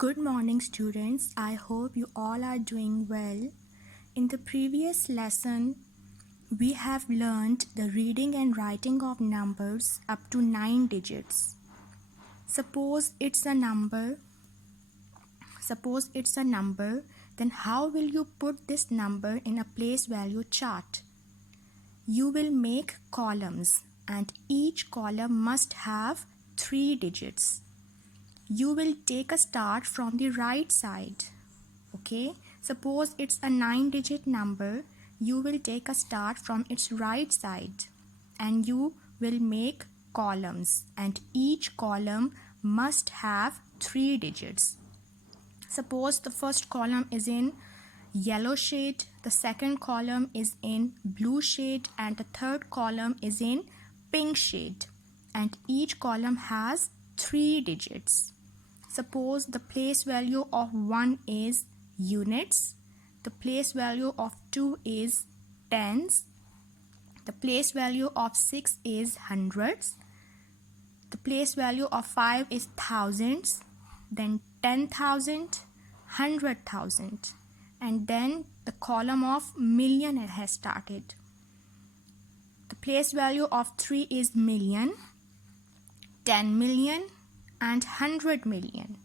Good morning, students. I hope you all are doing well. In the previous lesson, we have learned the reading and writing of numbers up to 9 digits. Suppose it's a number, then how will you put this number in a place value chart? You will make columns and each column must have 3 digits. You will take a start from the right side. Okay, suppose it's a 9-digit number. You will take a start from its right side and you will make columns and each column must have 3 digits. Suppose the first column is in yellow shade, the second column is in blue shade, and the third column is in pink shade, and each column has 3 digits. Suppose the place value of 1 is units, the place value of 2 is tens, the place value of 6 is hundreds, the place value of 5 is thousands, then 10,000, 100,000, and then the column of million has started. The place value of 3 is million, 10 million, and 100 million.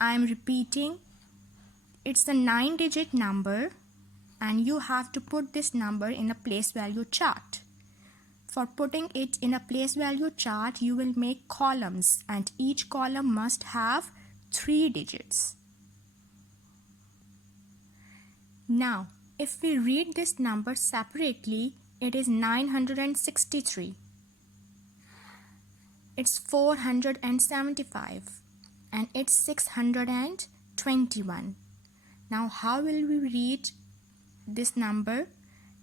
I am repeating, it's a 9-digit number and you have to put this number in a place value chart. For putting it in a place value chart, you will make columns and each column must have 3 digits. Now, if we read this number separately, it is 963. It's 475 and it's 621. Now how will we read this number?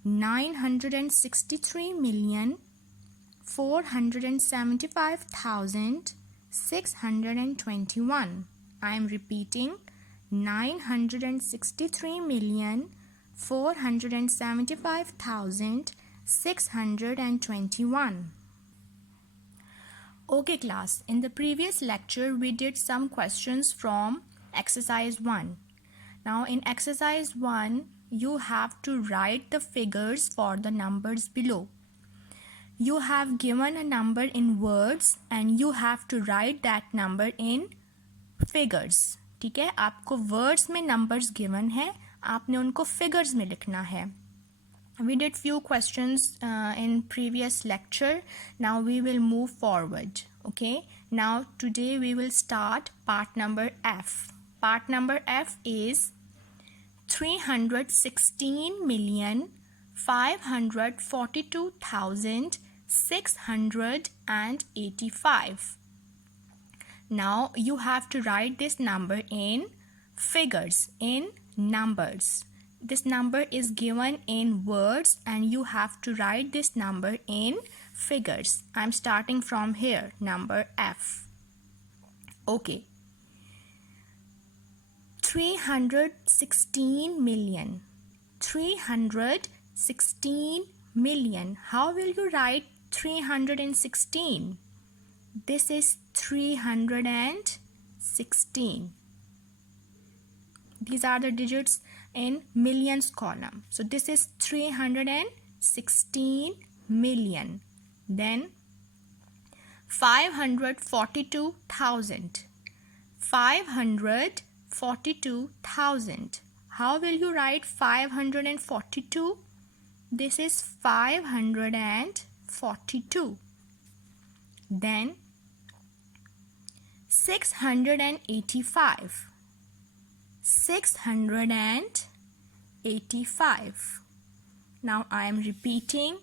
963,475,621. I am repeating, 963,475,621. Okay class, in the previous lecture we did some questions from exercise 1. Now in exercise 1 you have to write the figures for the numbers below. You have given a number in words and you have to write that number in figures. ठीक है, आपको words में numbers given है, आपने उनको figures में लिखना है. We did few questions in previous lecture. Now we will move forward. Okay, now today we will start part number F. Part number F is 316,542,685. Now you have to write this number in figures, in numbers. This number is given in words and you have to write this number in figures. I'm starting from here, number F. Okay. 316 million. 316 million. How will you write 316? This is 316. These are the digits in millions column. So this is 316 million. Then 542,000. 542,000. How will you write 542? This is 542. Then 685. 685. Now I am repeating,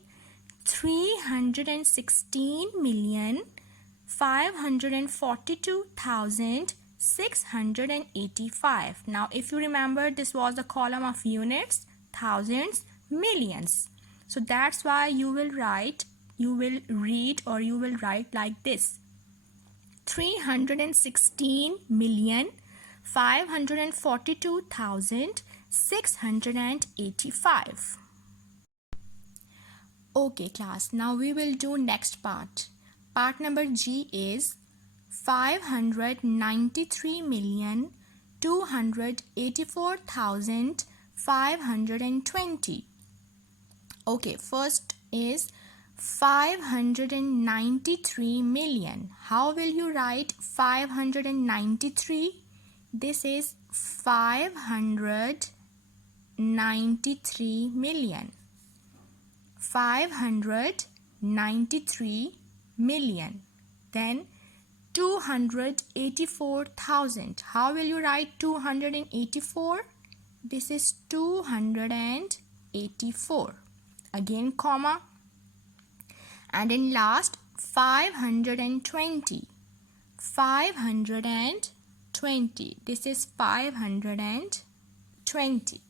316,542,685. Now if you remember, this was the column of units, thousands, millions. So that's why you will write like this: 316,542,685. Okay class, now we will do next part. Part number G is 593,000,000 284,520. Okay, first is 593 million. How will you write 593? This is 593 million. 593 million. Then 284,000. How will you write 284? This is 284. Again comma. And in last 520. 520. This is 520.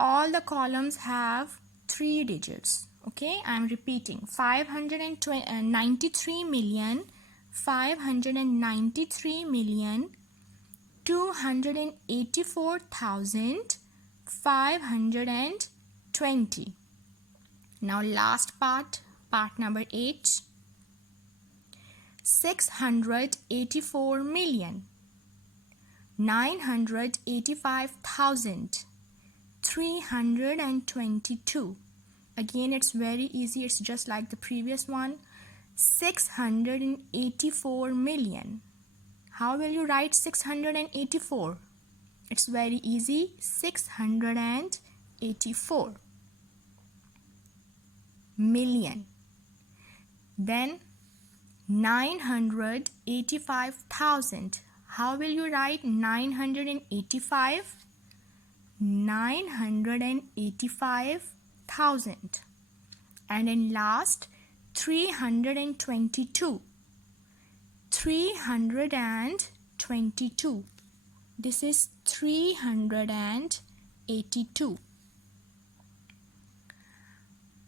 All the columns have 3 digits. Okay, I am repeating. 593 million, 593 million, 284,520. Now last part number 8. 684 million, 985,322. Again, it's very easy. It's just like the previous one. 684 million. How will you write 684? It's very easy. 684 million. Then 985,000. How will you write 985? 985,000. And in last 322. 322. This is 382.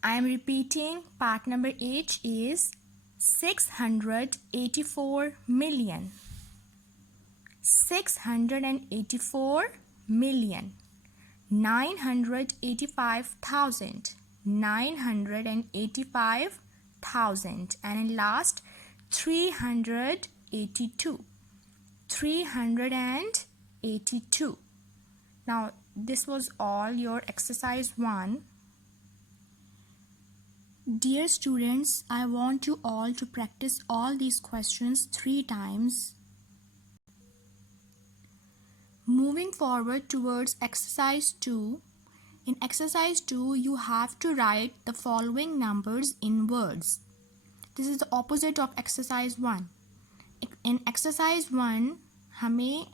I am repeating. Part number 8 is 684 million. 684 million. 985,000. 985,000. And in last 382. 382. Now this was all your exercise 1. Dear students, I want you all to practice all these questions 3 times. Moving forward towards exercise 2. In exercise 2, you have to write the following numbers in words. This is the opposite of exercise 1. In exercise 1, हमें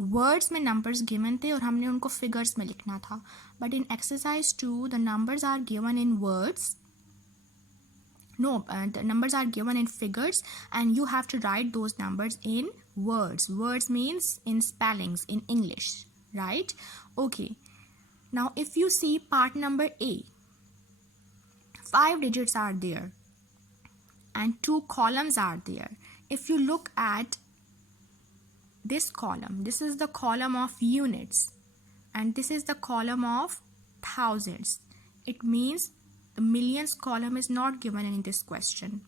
words में numbers given थे और हमने उनको figures में लिखना था. But in exercise 2 the numbers are given in words. The numbers are given in figures and you have to write those numbers in words. Words means in spellings in English, right? Okay. Now if you see part number A, 5 digits are there and 2 columns are there. If you look at this column, this is the column of units and this is the column of thousands. It means the millions column is not given in this question.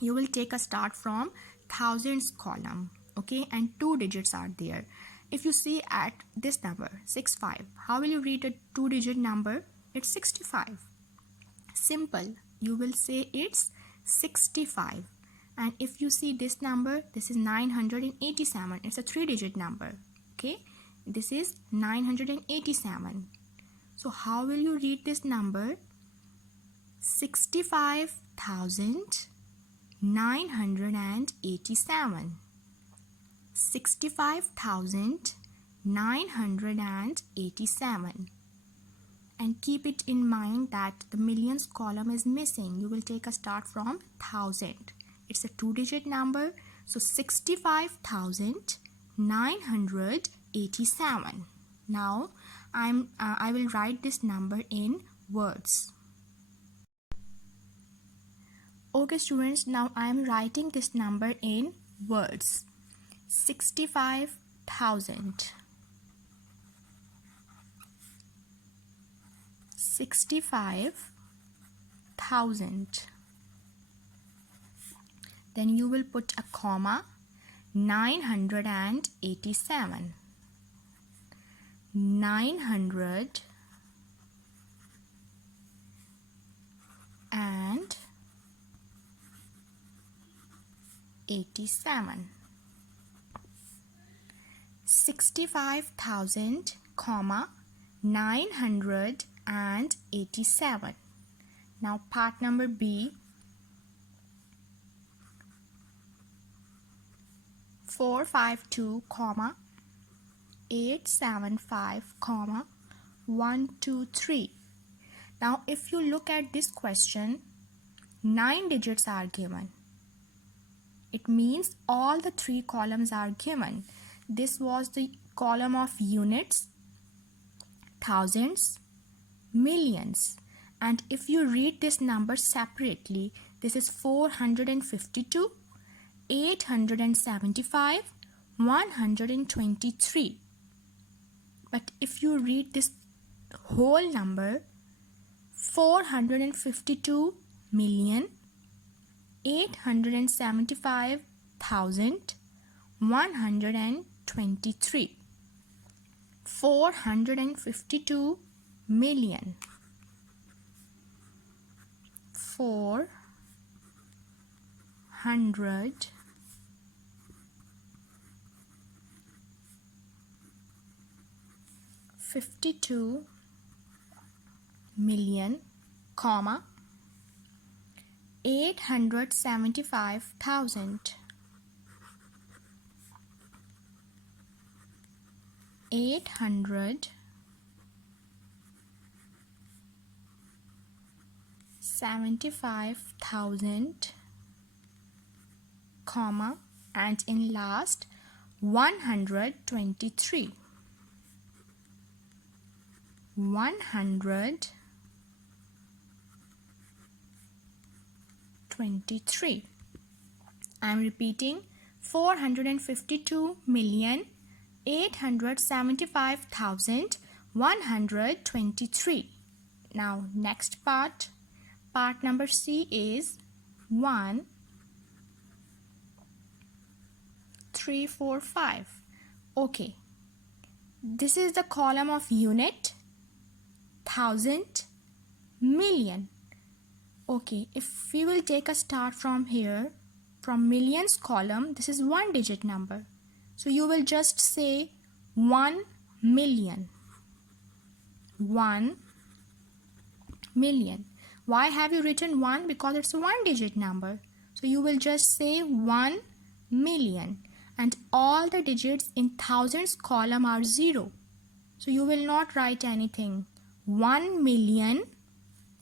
You will take a start from thousands column, okay, and 2 digits are there. If you see at this number 65, how will you read a 2-digit number? It's 65. Simple. You will say it's 65. And if you see this number, this is 987. It's a 3-digit number. Okay, this is 987. So how will you read this number? 65,987. 65,987. And keep it in mind that the millions column is missing. You will take a start from 1000. It's a 2-digit number. So 65,987. Now I will write this number in words. Okay students, now I am writing this number in words. 65,000. 65,000. Then you will put a comma. 987. 987. 65,000, 987. Now part number B. 452, 875, 123. Now if you look at this question, 9 digits are given. It means all the 3 columns are given. This was the column of units, thousands, millions. And if you read this number separately, this is 452, 875, 123. But if you read this whole number, 452 million, 875,123. 452 million. 452 million, 875,000. 875,000, and in last 123. 123. I am repeating, 452,875,123. Now next part number C is 1, 3, 4, 5. Okay, this is the column of unit, thousand, million. Okay, if we will take a start from here, from millions column, this is 1 digit number. So you will just say 1 million. 1 million. Why have you written 1? Because it's a 1 digit number. So you will just say 1 million. And all the digits in thousands column are 0. So you will not write anything. 1 million,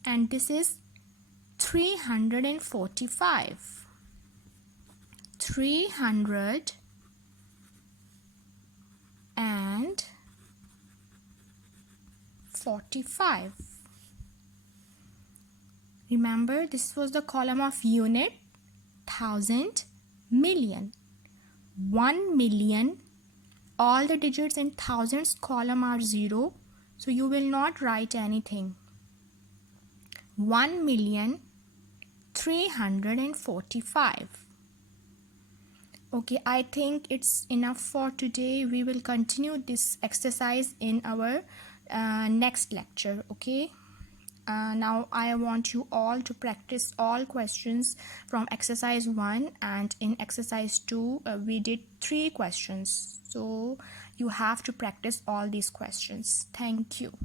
and this is 345. 345. Remember, this was the column of unit, thousand, million. 1 million, all the digits in thousands column are 0, so you will not write anything. 1,345,000. Okay, I think it's enough for today. We will continue this exercise in our next lecture. Okay, now I want you all to practice all questions from exercise 1, and in exercise 2 we did 3 questions, so you have to practice all these questions. Thank you.